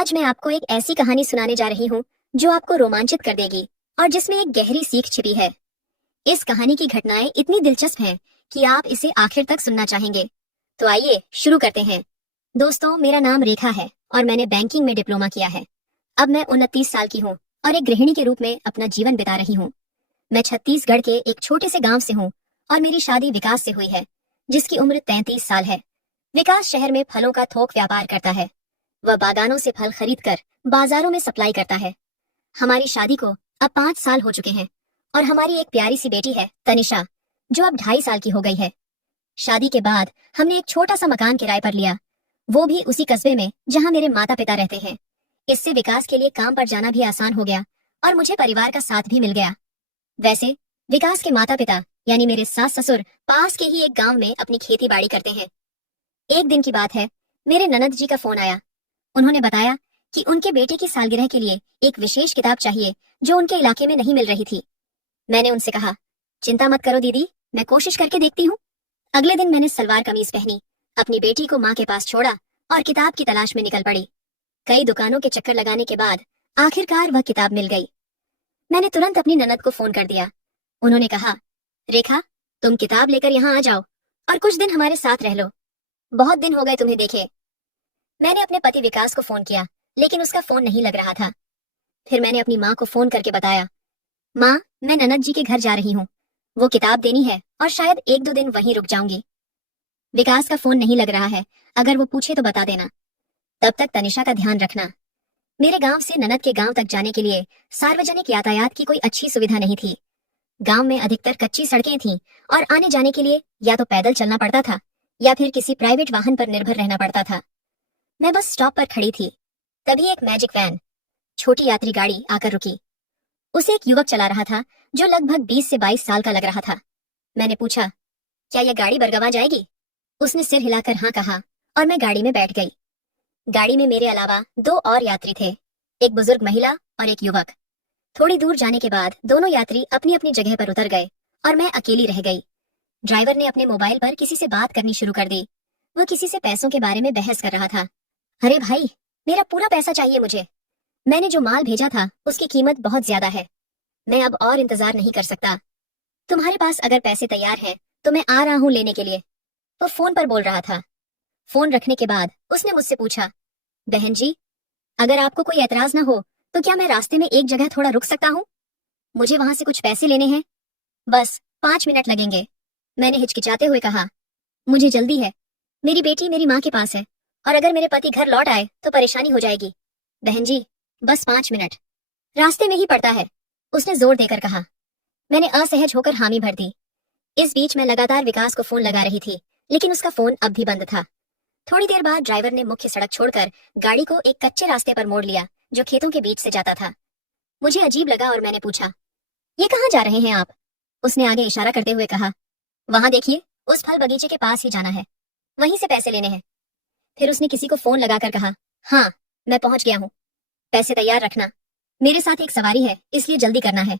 आज मैं आपको एक ऐसी कहानी सुनाने जा रही हूँ जो आपको रोमांचित कर देगी और जिसमें एक गहरी सीख छिपी है। इस कहानी की घटनाएं इतनी दिलचस्प हैं कि आप इसे आखिर तक सुनना चाहेंगे। तो आइए शुरू करते हैं। दोस्तों, मेरा नाम रेखा है और मैंने बैंकिंग में डिप्लोमा किया है। अब मैं 29 साल की हूँ और एक गृहिणी के रूप में अपना जीवन बिता रही हूँ। मैं छत्तीसगढ़ के एक छोटे से गांव से हूँ और मेरी शादी विकास से हुई है, जिसकी उम्र 33 साल है। विकास शहर में फलों का थोक व्यापार करता है। वह बागानों से फल खरीद कर बाजारों में सप्लाई करता है। हमारी शादी को अब 5 साल हो चुके हैं और हमारी एक प्यारी सी बेटी है तनिषा, जो अब 2.5 साल की हो गई है। शादी के बाद हमने एक छोटा सा मकान किराए पर लिया, वो भी उसी कस्बे में जहाँ मेरे माता पिता रहते हैं। इससे विकास के लिए काम पर जाना भी आसान हो गया और मुझे परिवार का साथ भी मिल गया। वैसे विकास के माता पिता यानी मेरे सास ससुर पास के ही एक गांव में अपनी खेती बाड़ी करते हैं। एक दिन की बात है, मेरे ननद जी का फोन आया। उन्होंने बताया कि उनके बेटे की सालगिरह के लिए एक विशेष किताब चाहिए जो उनके इलाके में नहीं मिल रही थी। मैंने उनसे कहा, चिंता मत करो दीदी, मैं कोशिश करके देखती हूँ। अगले दिन मैंने सलवार कमीज पहनी, अपनी बेटी को माँ के पास छोड़ा और किताब की तलाश में निकल पड़ी। कई दुकानों के चक्कर लगाने के बाद आखिरकार वह किताब मिल गई। मैंने तुरंत अपनी ननद को फोन कर दिया। उन्होंने कहा, रेखा, तुम किताब लेकर यहाँ आ जाओ और कुछ दिन हमारे साथ रह लो। बहुत दिन हो गए तुम्हें देखे। मैंने अपने पति विकास को फोन किया, लेकिन उसका फोन नहीं लग रहा था। फिर मैंने अपनी माँ को फोन करके बताया, माँ, मैं ननद जी के घर जा रही हूँ, वो किताब देनी है और शायद 1-2 दिन वहीं रुक जाऊंगी। विकास का फोन नहीं लग रहा है, अगर वो पूछे तो बता देना। तब तक तनिषा का ध्यान रखना। मेरे गांव से ननद के गांव तक जाने के लिए सार्वजनिक यातायात की कोई अच्छी सुविधा नहीं थी। गांव में अधिकतर कच्ची सड़कें थीं और आने जाने के लिए या तो पैदल चलना पड़ता था या फिर किसी प्राइवेट वाहन पर निर्भर रहना पड़ता था। मैं बस स्टॉप पर खड़ी थी, तभी एक मैजिक वैन, छोटी यात्री गाड़ी आकर रुकी। उसे एक युवक चला रहा था जो लगभग 20 से 22 साल का लग रहा था। मैंने पूछा, क्या यह गाड़ी बरगवा जाएगी? उसने सिर हिलाकर हाँ कहा और मैं गाड़ी में बैठ गई। गाड़ी में मेरे अलावा 2 और यात्री थे, एक बुजुर्ग महिला और एक युवक। थोड़ी दूर जाने के बाद दोनों यात्री अपनी अपनी जगह पर उतर गए और मैं अकेली रह गई। ड्राइवर ने अपने मोबाइल पर किसी से बात करनी शुरू कर दी। वह किसी से पैसों के बारे में बहस कर रहा था। अरे भाई, मेरा पूरा पैसा चाहिए मुझे। मैंने जो माल भेजा था उसकी कीमत बहुत ज्यादा है। मैं अब और इंतजार नहीं कर सकता। तुम्हारे पास अगर पैसे तैयार हैं तो मैं आ रहा हूँ लेने के लिए। वो फोन पर बोल रहा था। फोन रखने के बाद उसने मुझसे पूछा, बहन जी, अगर आपको कोई एतराज ना हो तो क्या मैं रास्ते में एक जगह थोड़ा रुक सकता हूँ? मुझे वहां से कुछ पैसे लेने हैं, बस 5 मिनट लगेंगे। मैंने हिचकिचाते हुए कहा, मुझे जल्दी है, मेरी बेटी मेरी माँ के पास है और अगर मेरे पति घर लौट आए तो परेशानी हो जाएगी। बहन जी, बस 5 मिनट, रास्ते में ही पड़ता है, उसने जोर देकर कहा। मैंने असहज होकर हामी भर दी। इस बीच मैं लगातार विकास को फोन लगा रही थी, लेकिन उसका फोन अब भी बंद था। थोड़ी देर बाद ड्राइवर ने मुख्य सड़क छोड़कर गाड़ी को एक कच्चे रास्ते पर मोड़ लिया जो खेतों के बीच से जाता था। मुझे अजीब लगा और मैंने पूछा, ये कहाँ जा रहे हैं आप? उसने आगे इशारा करते हुए कहा, वहां देखिए, उस फल बगीचे के पास ही जाना है, वहीं से पैसे लेने हैं। फिर उसने किसी को फोन लगाकर कहा, हाँ, मैं पहुंच गया हूँ, पैसे तैयार रखना, मेरे साथ एक सवारी है इसलिए जल्दी करना है,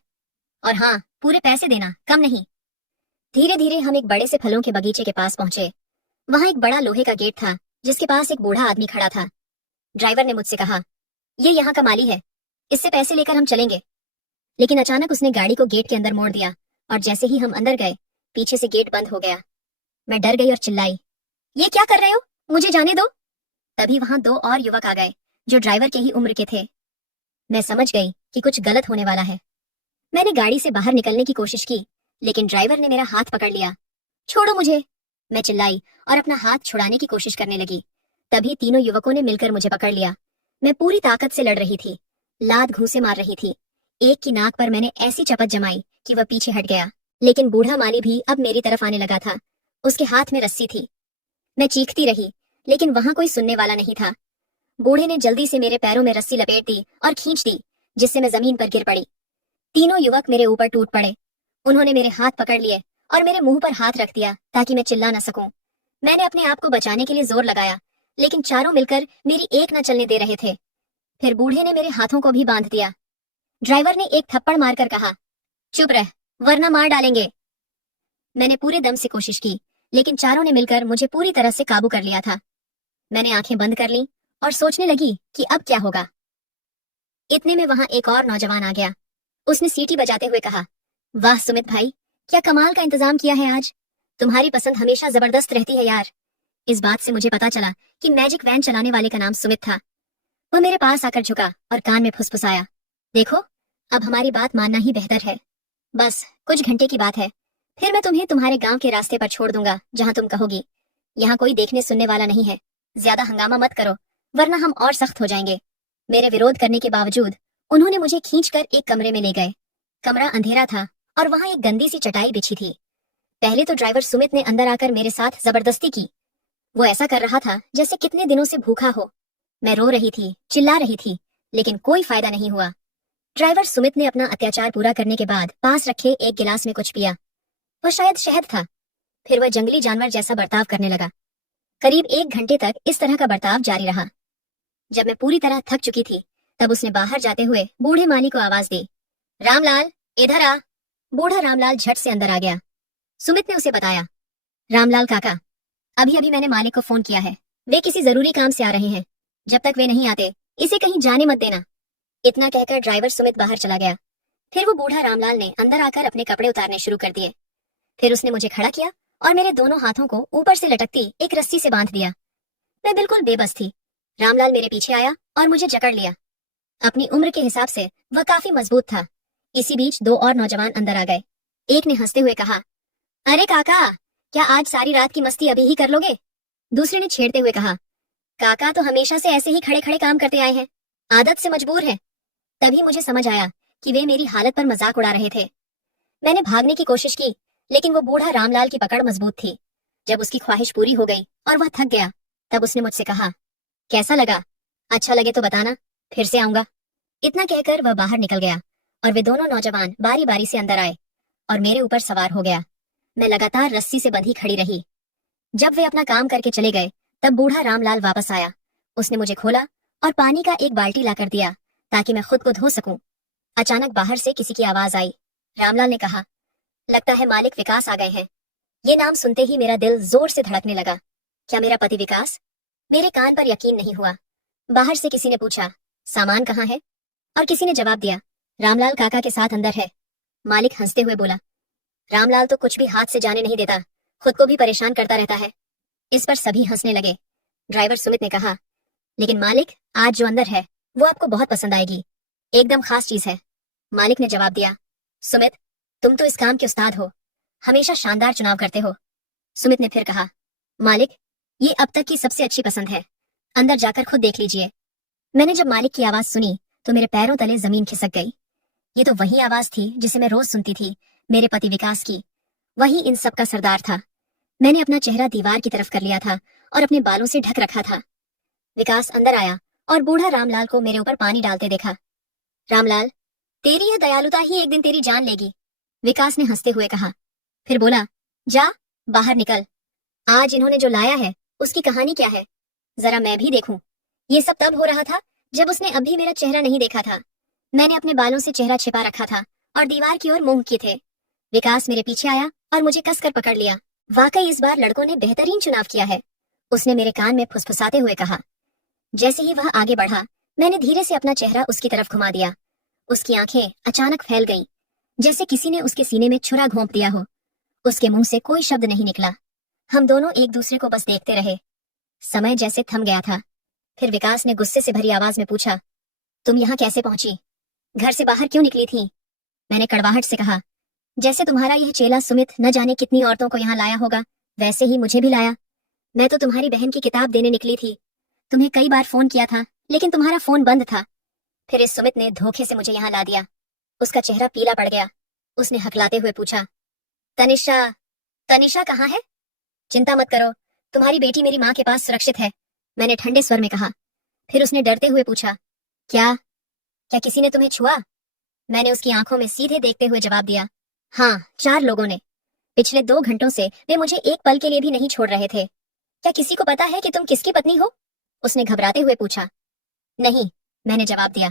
और हाँ, पूरे पैसे देना, कम नहीं। धीरे धीरे हम एक बड़े से फलों के बगीचे के पास पहुंचे। वहां एक बड़ा लोहे का गेट था जिसके पास एक बूढ़ा आदमी खड़ा था। ड्राइवर ने मुझसे कहा, ये यहाँ का माली है, इससे पैसे लेकर हम चलेंगे। लेकिन अचानक उसने गाड़ी को गेट के अंदर मोड़ दिया और जैसे ही हम अंदर गए, पीछे से गेट बंद हो गया। मैं डर गई और चिल्लाई, ये क्या कर रहे हो, मुझे जाने दो। तभी वहां 2 और युवक आ गए जो ड्राइवर के ही उम्र के थे। मैं समझ गई कि कुछ गलत होने वाला है। मैंने गाड़ी से बाहर निकलने की कोशिश की, लेकिन ड्राइवर ने मेरा हाथ पकड़ लिया। छोड़ो मुझे, मैं चिल्लाई और अपना हाथ छुड़ाने की कोशिश करने लगी। तभी तीनों युवकों ने मिलकर मुझे पकड़ लिया। मैं पूरी ताकत से लड़ रही थी, लात घूंसे मार रही थी। एक की नाक पर मैंने ऐसी चपत जमाई कि वह पीछे हट गया, लेकिन बूढ़ा माली भी अब मेरी तरफ आने लगा था। उसके हाथ में रस्सी थी। मैं चीखती रही, लेकिन वहां कोई सुनने वाला नहीं था। बूढ़े ने जल्दी से मेरे पैरों में रस्सी लपेट दी और खींच दी, जिससे मैं जमीन पर गिर पड़ी। तीनों युवक मेरे ऊपर टूट पड़े। उन्होंने मेरे हाथ पकड़ लिए और मेरे मुंह पर हाथ रख दिया ताकि मैं चिल्ला न सकूं। मैंने अपने आप को बचाने के लिए जोर लगाया, लेकिन चारों मिलकर मेरी एक न चलने दे रहे थे। फिर बूढ़े ने मेरे हाथों को भी बांध दिया। ड्राइवर ने एक थप्पड़ मारकर कहा, चुप रह, वरना मार डालेंगे। मैंने पूरे दम से कोशिश की, लेकिन चारों ने मिलकर मुझे पूरी तरह से काबू कर लिया था। मैंने आंखें बंद कर लीं और सोचने लगी कि अब क्या होगा। इतने में वहां एक और नौजवान आ गया। उसने सीटी बजाते हुए कहा, वाह सुमित भाई, क्या कमाल का इंतजाम किया है आज। तुम्हारी पसंद हमेशा जबरदस्त रहती है यार। इस बात से मुझे पता चला कि मैजिक वैन चलाने वाले का नाम सुमित था। वो मेरे पास आकर झुका और कान में फुसफुसाया, देखो, अब हमारी बात मानना ही बेहतर है। बस कुछ घंटे की बात है, फिर मैं तुम्हें तुम्हारे गांव के रास्ते पर छोड़ दूंगा जहां तुम कहोगी। यहाँ कोई देखने सुनने वाला नहीं है। ज्यादा हंगामा मत करो, वरना हम और सख्त हो जाएंगे। मेरे विरोध करने के बावजूद उन्होंने मुझे खींचकर एक कमरे में ले गए। कमरा अंधेरा था और वहां एक गंदी सी चटाई बिछी थी। पहले तो ड्राइवर सुमित ने अंदर आकर मेरे साथ जबरदस्ती की। वो ऐसा कर रहा था जैसे कितने दिनों से भूखा हो। मैं रो रही थी, चिल्ला रही थी, लेकिन कोई फायदा नहीं हुआ। ड्राइवर सुमित ने अपना अत्याचार पूरा करने के बाद पास रखे एक गिलास में कुछ पिया। वह शायद शहद था। फिर वह जंगली जानवर जैसा बर्ताव करने लगा। करीब 1 घंटे तक इस तरह का बर्ताव जारी रहा। जब मैं पूरी तरह थक चुकी थी, तब उसने बाहर जाते हुए बूढ़े माली को आवाज दी, रामलाल, इधर आ। बूढ़ा रामलाल झट से अंदर आ गया। सुमित ने उसे बताया, रामलाल काका, अभी अभी मैंने मालिक को फोन किया है। वे किसी जरूरी काम से आ रहे हैं। जब तक वे नहीं आते, इसे कहीं जाने मत देना। इतना कहकर ड्राइवर सुमित बाहर चला गया। फिर वो बूढ़ा रामलाल ने अंदर आकर अपने कपड़े उतारने शुरू कर दिए। फिर उसने मुझे खड़ा किया और मेरे दोनों हाथों को ऊपर से लटकती एक रस्सी से बांध दिया। मैं बिल्कुल बेबस थी। रामलाल मेरे पीछे आया और मुझे जकड़ लिया। अपनी उम्र के हिसाब से वह काफी मजबूत था। इसी बीच 2 और नौजवान अंदर आ गए। एक ने हंसते हुए कहा, अरे काका, क्या आज सारी रात की मस्ती अभी ही कर लोगे? दूसरे ने छेड़ते हुए कहा, काका तो हमेशा से ऐसे ही खड़े खड़े काम करते आए हैं, आदत से मजबूर है। तभी मुझे समझ आया कि वे मेरी हालत पर मजाक उड़ा रहे थे। मैंने भागने की कोशिश की, लेकिन वो बूढ़ा रामलाल की पकड़ मजबूत थी। जब उसकी ख्वाहिश पूरी हो गई और वह थक गया, तब उसने मुझसे कहा, कैसा लगा? अच्छा लगे तो बताना, फिर से आऊंगा। इतना कहकर वह बाहर निकल गया और वे दोनों नौजवान बारी बारी से अंदर आए और मेरे ऊपर सवार हो गया। मैं लगातार रस्सी से बंधी खड़ी रही। जब वे अपना काम करके चले गए, तब बूढ़ा रामलाल वापस आया। उसने मुझे खोला और पानी का एक बाल्टी लाकर दिया ताकि मैं खुद को धो सकूं। अचानक बाहर से किसी की आवाज आई। रामलाल ने कहा, लगता है मालिक विकास आ गए हैं। ये नाम सुनते ही मेरा दिल जोर से धड़कने लगा। क्या मेरा पति विकास? मेरे कान पर यकीन नहीं हुआ। बाहर से किसी ने पूछा, सामान कहाँ है? और किसी ने जवाब दिया, रामलाल काका के साथ अंदर है। मालिक हंसते हुए बोला, रामलाल तो कुछ भी हाथ से जाने नहीं देता, खुद को भी परेशान करता रहता है। इस पर सभी हंसने लगे। ड्राइवर सुमित ने कहा, लेकिन मालिक, आज जो अंदर है वो आपको बहुत पसंद आएगी, एकदम खास चीज है। मालिक ने जवाब दिया, सुमित, तुम तो इस काम के उस्ताद हो, हमेशा शानदार चुनाव करते हो। सुमित ने फिर कहा, मालिक, ये अब तक की सबसे अच्छी पसंद है, अंदर जाकर खुद देख लीजिए। मैंने जब मालिक की आवाज सुनी तो मेरे पैरों तले जमीन खिसक गई। ये तो वही आवाज थी जिसे मैं रोज सुनती थी, मेरे पति विकास की। वही इन सब का सरदार था। मैंने अपना चेहरा दीवार की तरफ कर लिया था और अपने बालों से ढक रखा था। विकास अंदर आया और बूढ़ा रामलाल को मेरे ऊपर पानी डालते देखा। रामलाल, तेरी यह दयालुता ही एक दिन तेरी जान लेगी, विकास ने हंसते हुए कहा। फिर बोला, जा, बाहर निकल। आज इन्होंने जो लाया है उसकी कहानी क्या है, जरा मैं भी देखूं। ये सब तब हो रहा था जब उसने अभी मेरा चेहरा नहीं देखा था। मैंने अपने बालों से चेहरा छिपा रखा था और दीवार की ओर मुंह किए थे। विकास मेरे पीछे आया और मुझे कसकर पकड़ लिया। वाकई इस बार लड़कों ने बेहतरीन चुनाव किया है, उसने मेरे कान में फुसफुसाते हुए कहा। जैसे ही वह आगे बढ़ा, मैंने धीरे से अपना चेहरा उसकी तरफ घुमा दिया। उसकी आंखें अचानक फैल गईं, जैसे किसी ने उसके सीने में छुरा घोंप दिया हो। उसके मुंह से कोई शब्द नहीं निकला। हम दोनों एक दूसरे को बस देखते रहे। समय जैसे थम गया था। फिर विकास ने गुस्से से भरी आवाज में पूछा, तुम यहाँ कैसे पहुंची? घर से बाहर क्यों निकली थी? मैंने कड़वाहट से कहा, जैसे तुम्हारा यह चेला सुमित न जाने कितनी औरतों को यहाँ लाया होगा, वैसे ही मुझे भी लाया। मैं तो तुम्हारी बहन की किताब देने निकली थी। तुम्हें कई बार फोन किया था, लेकिन तुम्हारा फोन बंद था। फिर इस सुमित ने धोखे से मुझे यहाँ ला दिया। उसका चेहरा पीला पड़ गया। उसने हकलाते हुए पूछा, तनिषा, तनिषा कहाँ है? चिंता मत करो, तुम्हारी बेटी मेरी माँ के पास सुरक्षित है, मैंने ठंडे स्वर में कहा। फिर उसने डरते हुए पूछा, क्या क्या किसी ने तुम्हें छुआ? मैंने उसकी आंखों में सीधे देखते हुए जवाब दिया, हाँ, 4 लोगों ने। पिछले 2 घंटों से वे मुझे एक पल के लिए भी नहीं छोड़ रहे थे। क्या किसी को पता है कि तुम किसकी पत्नी हो? उसने घबराते हुए पूछा। नहीं, मैंने जवाब दिया।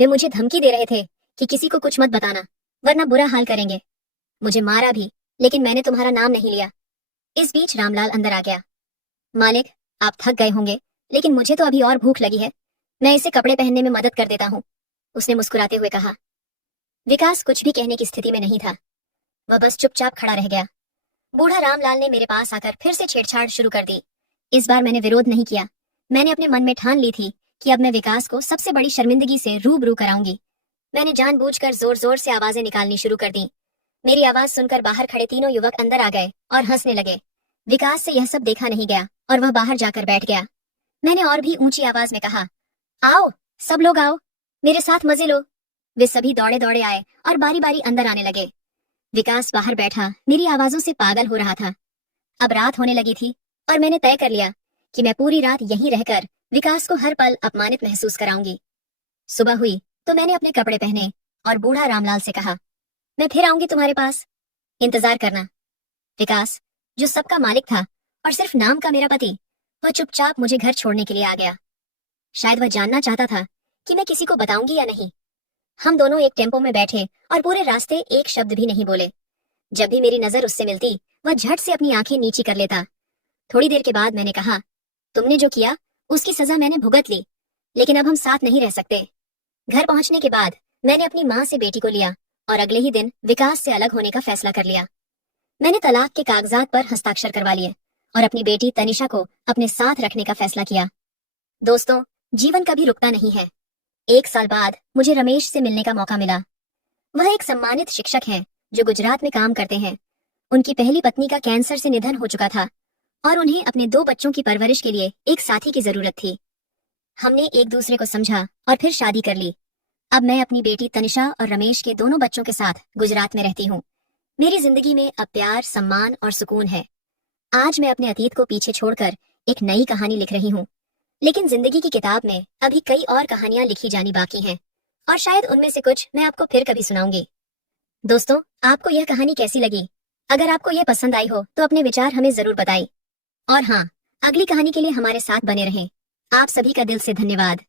वे मुझे धमकी दे रहे थे कि किसी को कुछ मत बताना, वरना बुरा हाल करेंगे। मुझे मारा भी, लेकिन मैंने तुम्हारा नाम नहीं लिया। इस बीच रामलाल अंदर आ गया। मालिक, आप थक गए होंगे, लेकिन मुझे तो अभी और भूख लगी है, मैं इसे कपड़े पहनने में मदद कर देता हूँ, उसने मुस्कुराते हुए कहा। विकास कुछ भी कहने की स्थिति में नहीं था, वह बस चुपचाप खड़ा रह गया। बूढ़ा रामलाल ने मेरे पास आकर फिर से छेड़छाड़ शुरू कर दी। इस बार मैंने विरोध नहीं किया। मैंने अपने मन में ठान ली थी कि अब मैं विकास को सबसे बड़ी शर्मिंदगी से रूबरू कराऊंगी। मैंने जानबूझकर जोर जोर से आवाजें निकालनी शुरू कर दी। मेरी आवाज सुनकर बाहर खड़े तीनों युवक अंदर आ गए और हंसने लगे। विकास से यह सब देखा नहीं गया और वह बाहर जाकर बैठ गया। मैंने और भी ऊंची आवाज में कहा, आओ सब लोग आओ, मेरे साथ मजे लो। वे सभी दौड़े दौड़े आए और बारी बारी अंदर आने लगे। विकास बाहर बैठा मेरी आवाजों से पागल हो रहा था। अब रात होने लगी थी और मैंने तय कर लिया कि मैं पूरी रात यहीं रहकर विकास को हर पल अपमानित महसूस कराऊंगी। सुबह हुई तो मैंने अपने कपड़े पहने और बूढ़ा रामलाल से कहा, मैं फिर आऊंगी तुम्हारे पास, इंतजार करना। विकास, जो सबका मालिक था और सिर्फ नाम का मेरा पति, वह चुपचाप मुझे घर छोड़ने के लिए आ गया। शायद वह जानना चाहता था कि मैं किसी को बताऊंगी या नहीं। हम दोनों एक टेम्पो में बैठे और पूरे रास्ते एक शब्द भी नहीं बोले। जब भी मेरी नजर उससे मिलती, वह झट से अपनी आंखें नीची कर लेता। थोड़ी देर के बाद मैंने कहा, तुमने जो किया उसकी सजा मैंने भुगत ली, लेकिन अब हम साथ नहीं रह सकते। घर पहुंचने के बाद मैंने अपनी माँ से बेटी को लिया और अगले ही दिन विकास से अलग होने का फैसला कर लिया। मैंने तलाक के कागजात पर हस्ताक्षर करवा लिए और अपनी बेटी तनिषा को अपने साथ रखने का फैसला किया। दोस्तों, जीवन कभी रुकता नहीं है। 1 साल बाद मुझे रमेश से मिलने का मौका मिला। वह एक सम्मानित शिक्षक हैं जो गुजरात में काम करते हैं। उनकी पहली पत्नी का कैंसर से निधन हो चुका था और उन्हें अपने 2 बच्चों की परवरिश के लिए एक साथी की जरूरत थी। हमने एक दूसरे को समझा और फिर शादी कर ली। अब मैं अपनी बेटी तनिषा और रमेश के दोनों बच्चों के साथ गुजरात में रहती हूँ। मेरी जिंदगी में अब प्यार, सम्मान और सुकून है। आज मैं अपने अतीत को पीछे छोड़कर एक नई कहानी लिख रही हूँ, लेकिन जिंदगी की किताब में अभी कई और कहानियां लिखी जानी बाकी हैं और शायद उनमें से कुछ मैं आपको फिर कभी सुनाऊंगी। दोस्तों, आपको यह कहानी कैसी लगी? अगर आपको यह पसंद आई हो तो अपने विचार हमें जरूर बताइए। और हाँ, अगली कहानी के लिए हमारे साथ बने रहें। आप सभी का दिल से धन्यवाद।